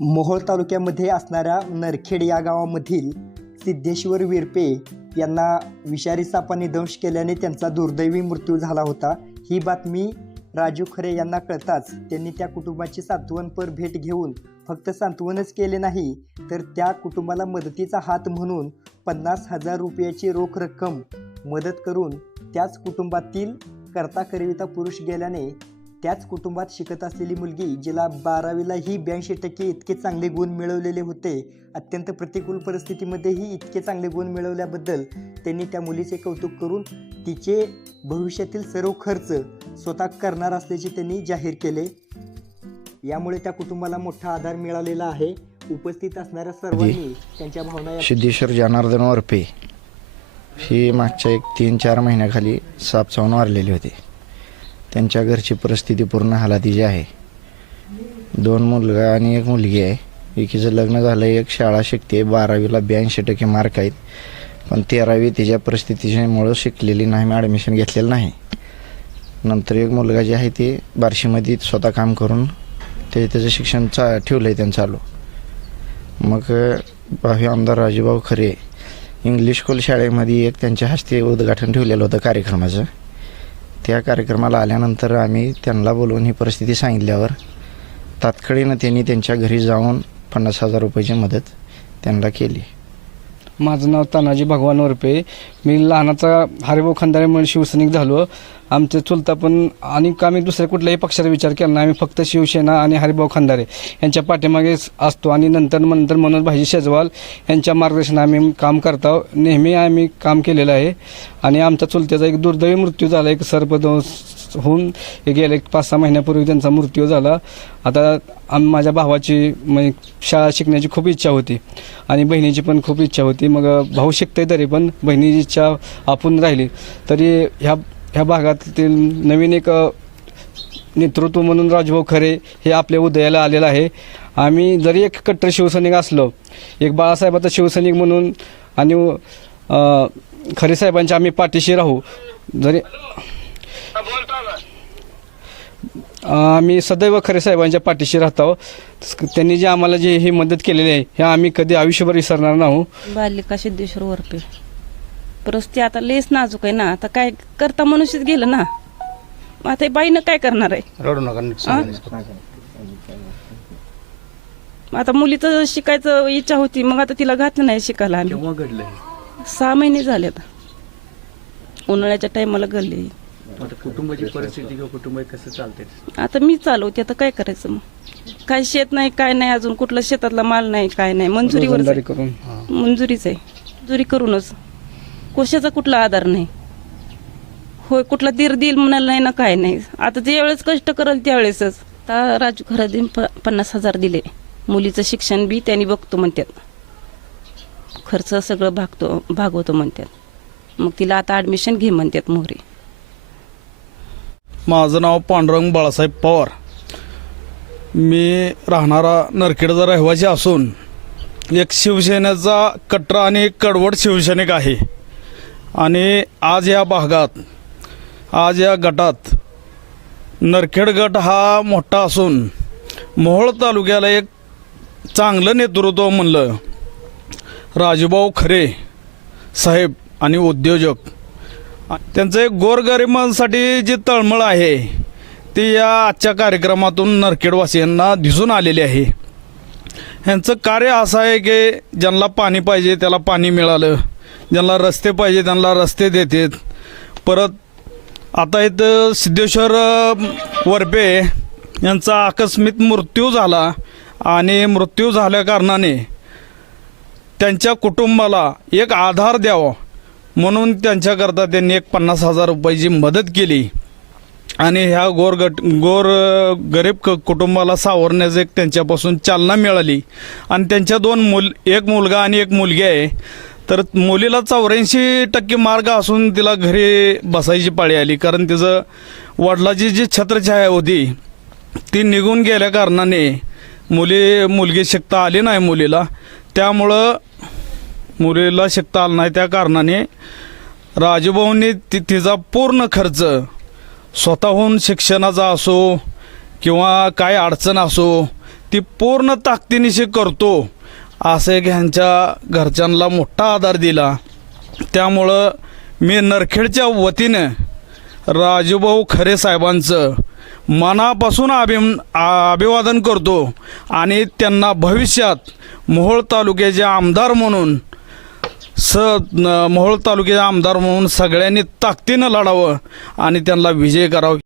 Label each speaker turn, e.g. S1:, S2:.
S1: मोहोळ तालुक्यामध्ये असणाऱ्या नरखेड या गावामधील सिद्धेश्वर विरपे यांना विषारी सापाने दंश केल्याने त्यांचा दुर्दैवी मृत्यू झाला होता. ही बातमी राजू खरे यांना कळताच त्यांनी त्या कुटुंबाची सांत्वनपर भेट घेऊन फक्त सांत्वनच केले नाही तर त्या कुटुंबाला मदतीचा हात म्हणून पन्नास हजार रुपयाची रोख रक्कम मदत करून त्याच कुटुंबातील करता करविता पुरुष गेल्याने त्याच कुटुंबात शिकत असलेली मुलगी जिला बारावीलाही ब्याऐंशी टक्के इतके चांगले गुण मिळवलेले होते. अत्यंत प्रतिकूल परिस्थितीमध्येही इतके चांगले गुण मिळवल्याबद्दल त्यांनी त्या मुलीचे कौतुक करून तिचे भविष्यातील सर्व खर्च स्वतः करणार असल्याचे त्यांनी जाहीर केले. यामुळे त्या कुटुंबाला मोठा आधार मिळालेला आहे. उपस्थित असणाऱ्या सर्वांनी त्यांच्या भावना
S2: सिद्धेश्वर जनार्दन वरपे ही मागच्या एक तीन चार महिन्याखाली साप चावून वारलेली होती. त्यांच्या घरची परिस्थिती पूर्ण हालातीची आहे. दोन मुलगा आणि एक मुलगी आहे. एकीचं लग्न झालं एक शाळा शिकते बारावीला ब्याऐंशी टक्के मार्क आहेत. पण तेरावी तिच्या परिस्थितीच्यामुळं शिकलेली नाही मी ॲडमिशन घेतलेलं नाही. नंतर एक मुलगा जे आहे ते बार्शीमध्ये स्वतः काम करून ते त्याचं शिक्षण चा ठेवलं आहे त्यांचं चालू. मग भावी आमदार राजूभाऊ खरे इंग्लिश स्कूल शाळेमध्ये एक त्यांच्या हस्ते उद्घाटन ठेवलेलं होतं कार्यक्रमाचं. त्या कार्यक्रमाला आल्यानंतर आम्ही त्यांना बोलवून ही परिस्थिती सांगितल्यावर तात्काळीनं त्यांनी त्यांच्या घरी जाऊन पन्नास हजार रुपयाची मदत त्यांना केली.
S3: माझं नाव तानाजी भगवान वरपे. मी लहानाचा हरिभाऊ खंदारे म्हणून शिवसैनिक झालो. आमचं चुलता पण आणि आम्ही दुसऱ्या कुठल्याही पक्षाचा विचार केला नाही. आम्ही फक्त शिवसेना आणि हरिभाऊ खंदारे यांच्या पाठीमागे असतो आणि नंतर नंतर मनोज भाजी शेजवाल यांच्या मार्गदर्शन आम्ही काम करतो नेहमी आम्ही काम केलेलं आहे. आणि आमच्या चुलत्याचा एक दुर्दैवी मृत्यू झाला. एक सर्पदंश होऊन गेले एक पाच सहा महिन्यापूर्वी त्यांचा मृत्यू झाला. आता आम माझ्या भावाची म्हणजे शाळा शिकण्याची खूप इच्छा होती आणि बहिणीची पण खूप इच्छा होती. मग भाऊ शिकते तरी पण बहिणीची इच्छा आपण राहिली. तरी ह्या ह्या भागातील नवीन एक नेतृत्व म्हणून राजभाऊ खरे हे आपल्या उदयाला आलेलं आहे. आम्ही जरी एक कट्टर शिवसैनिक असलो एक बाळासाहेबाचा शिवसैनिक म्हणून आणि खरे साहेबांच्या आम्ही पाठीशी राहू. जरी आम्ही सदैव खरे साहेबांच्या पाठीशी राहतो. त्यांनी जे आम्हाला जे ही मदत केलेली आहे हे आम्ही कधी आयुष्यभर विसरणार नाही
S4: बालिका सिद्धेश्वर वरपे. परिस्थिती आता लेस नाजूक आहे ना. आता काय करता मनुष्यच गेलं ना. मग आता हे बाईनं काय करणार आहे?
S2: रडू नका?
S4: मग आता मुलीचं शिकायचं इच्छा होती मग आता तिला घातलं नाही शिकायला आम्ही. सहा महिने झाले आता. उन्हाळ्याच्या टायमाला घडले
S5: आता कुटुंबाची परिस्थिती किंवा कुटुंब कसं चालते
S4: आता मी चालवते आता काय करायचं मग? काय शेत नाही काय नाही अजून कुठलं शेतातला माल नाही काय नाही. मंजुरीवर
S3: रोजंदारी करून
S4: मंजुरीच आहे. मंजुरी करूनच. कोशाचा कुठला आधार नाही. होय कुठला दीर देईल म्हणाल नाही ना काय नाही. आता जे वेळेस कष्ट करेल त्यावेळेसच. आता राजू खरादीन प पन्नास हजार दिले. मुलीचं शिक्षण बी त्यांनी बघतो म्हणतात खर्च सगळं भागतो भागवतो म्हणतात मग तिला आता ॲडमिशन घे म्हणतात मोहरी.
S6: माझं नाव पांडुरंग बाळासाहेब पवार. मी राहणारा नरखेडचा रहिवासी असून एक शिवसेनेचा कटरा आणि कडवट शिवसैनिक आहे. आणि आज या भागात आज या गटात नरखेड गट हा मोठा असून मोहोळ तालुक्याला एक चांगलं नेतृत्व म्हणलं. राजूभाऊ खरे साहेब आणि उद्योजक. त्यांचं एक गोरगरिबांसाठी जी तळमळ आहे ती या आजच्या कार्यक्रमातून नरखेडवासियांना दिसून आलेली आहे. ह्यांचं कार्य असं आहे की ज्यांना पाणी पाहिजे त्याला पाणी मिळालं. ज्यांना रस्ते पाहिजे त्यांना रस्ते देतात. परत आता इथं सिद्धेश्वर वरपे यांचा आकस्मिक मृत्यू झाला आणि मृत्यू झाल्या कारणाने त्यांच्या कुटुंबाला एक आधार द्यावा म्हणून त्यांच्याकरता त्यांनी एक पन्नास हजार रुपयाची मदत केली. आणि ह्या गोरगट गोर गरीब क कुटुंबाला सावरण्याचं एक त्यांच्यापासून चालना मिळाली. आणि त्यांच्या दोन मुल एक मुलगा आणि एक मुलगी आहे. तर मुलीला चौऱ्याऐंशी टक्के मार्ग असून तिला घरी बसायची पाळी आली. कारण तिचं वडिलाची जी छत्रछाया होती ती निघून गेल्या कारणाने मुली मुलगी शिकता आली नाही मुलीला. त्यामुळं मुलीला शिकता आलं नाही. त्या कारणाने राजूभाऊंनी ति तिचा पूर्ण खर्च स्वतःहून शिक्षणाचा असो किंवा काय अडचण असो ती पूर्ण ताकदीनिशी करतो. असे एक ह्यांच्या घरच्यांना मोठा आधार दिला. त्यामुळं मी नरखेडच्या वतीनं राजूभाऊ खरे साहेबांचं मनापासून अभिम अभिवादन करतो आणि त्यांना भविष्यात मोहोळ तालुक्याचे आमदार म्हणून स मोहोळ तालुक्याचे आमदार म्हणून सगळ्यांनी ताकदीनं लढावं आणि त्यांना विजय करावं.